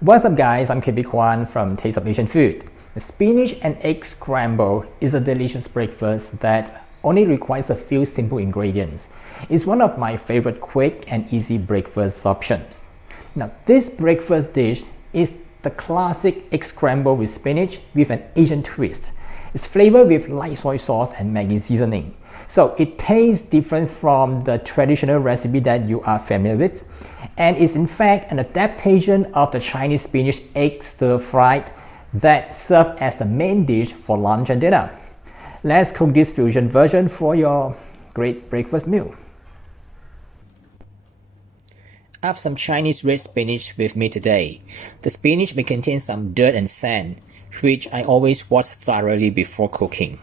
What's up guys, I'm KB Kwan from Taste of Asian Food. The spinach and egg scramble is a delicious breakfast that only requires a few simple ingredients. It's one of my favorite quick and easy breakfast options. Now this breakfast dish is the classic egg scramble with spinach with an Asian twist. It's flavored with light soy sauce and Maggi seasoning. So it tastes different from the traditional recipe that you are familiar with, and is in fact an adaptation of the Chinese spinach egg stir fried that served as the main dish for lunch and dinner. Let's cook this fusion version for your great breakfast meal. I have some Chinese red spinach with me today. The spinach may contain some dirt and sand, which I always wash thoroughly before cooking.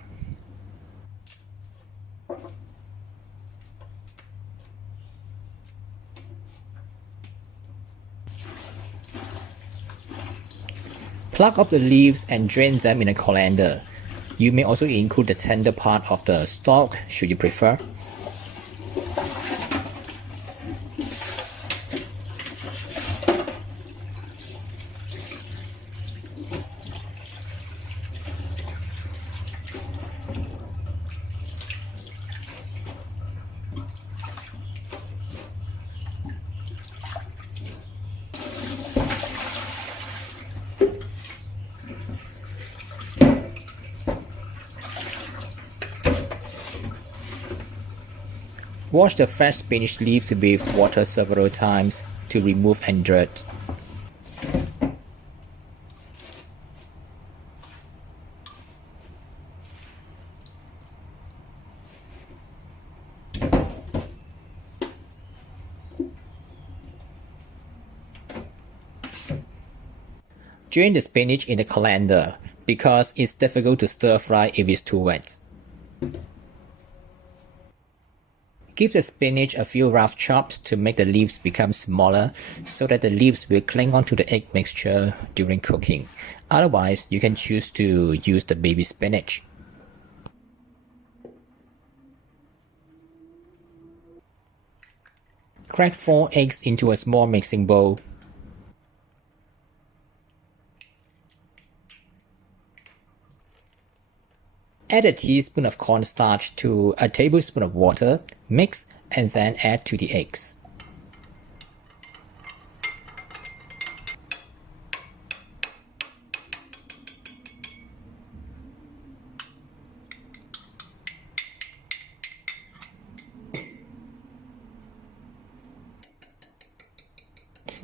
Pluck off the leaves and drain them in a colander. You may also include the tender part of the stalk should you prefer. Wash the fresh spinach leaves with water several times to remove any dirt. Drain the spinach in the colander because it's difficult to stir fry if it's too wet. Give the spinach a few rough chops to make the leaves become smaller so that the leaves will cling onto the egg mixture during cooking. Otherwise, you can choose to use the baby spinach. Crack 4 eggs into a small mixing bowl. Add a teaspoon of cornstarch to a tablespoon of water, mix, and then add to the eggs.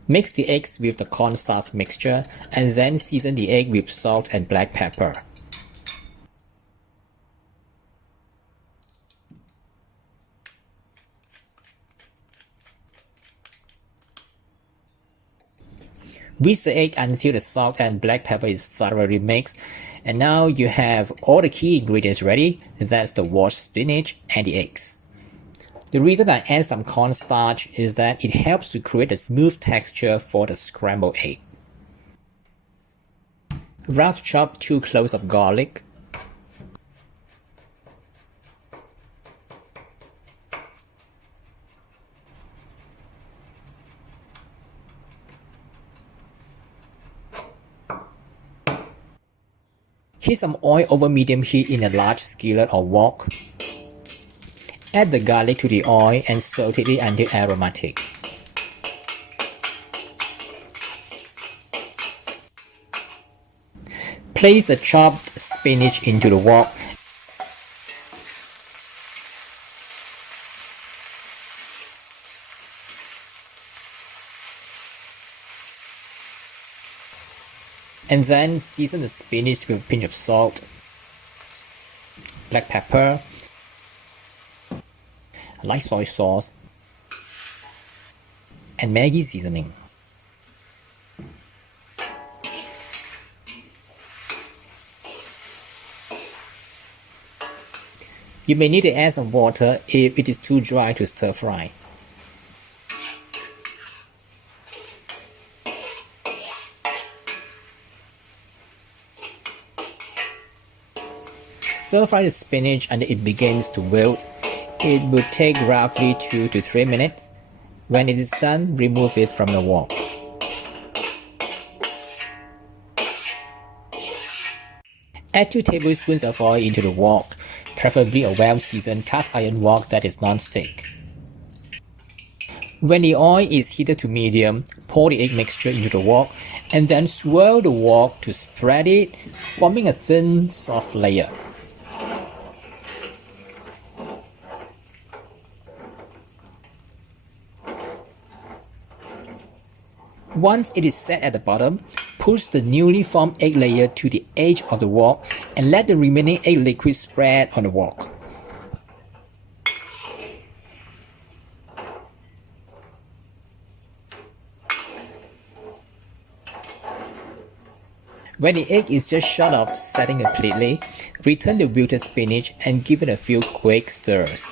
Mix the eggs with the cornstarch mixture and then season the egg with salt and black pepper. Whisk the egg until the salt and black pepper is thoroughly mixed, and now you have all the key ingredients ready. That's the washed spinach and the eggs. The reason I add some cornstarch is that it helps to create a smooth texture for the scrambled egg. Rough chop 2 cloves of garlic. Heat some oil over medium heat in a large skillet or wok. Add the garlic to the oil and saute it until aromatic. Place the chopped spinach into the wok. And then season the spinach with a pinch of salt, black pepper, light soy sauce, and Maggi seasoning. You may need to add some water if it is too dry to stir fry. Stir fry the spinach until it begins to wilt. It will take roughly 2 to 3 minutes. When it is done, remove it from the wok. Add 2 tablespoons of oil into the wok, preferably a well-seasoned cast iron wok that is non-stick. When the oil is heated to medium, pour the egg mixture into the wok and then swirl the wok to spread it, forming a thin, soft layer. Once it is set at the bottom, push the newly formed egg layer to the edge of the wok and let the remaining egg liquid spread on the wok. When the egg is just short of setting completely, return the wilted spinach and give it a few quick stirs.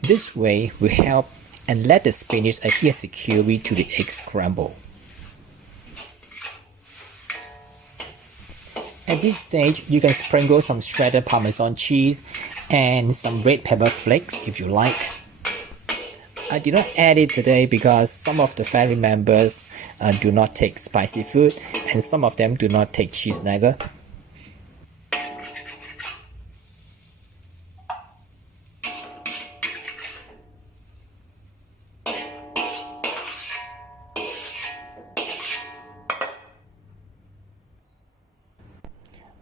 This way will help and let the spinach adhere securely to the egg scramble. At this stage, you can sprinkle some shredded Parmesan cheese and some red pepper flakes if you like. I did not add it today because some of the family members do not take spicy food and some of them do not take cheese neither.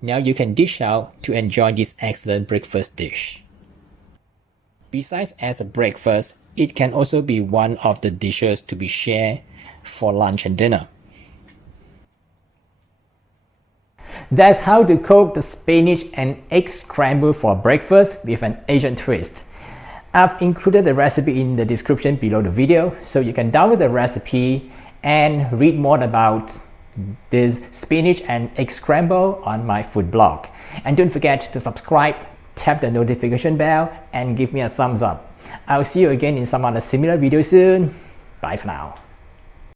Now you can dish out to enjoy this excellent breakfast dish. Besides as a breakfast, it can also be one of the dishes to be shared for lunch and dinner. That's how to cook the spinach and egg scramble for breakfast with an Asian twist. I've included the recipe in the description below the video, so you can download the recipe and read more about this spinach and egg scramble on my food blog. And don't forget to subscribe, tap the notification bell, and give me a thumbs up. I'll see you again in some other similar video soon. Bye for now.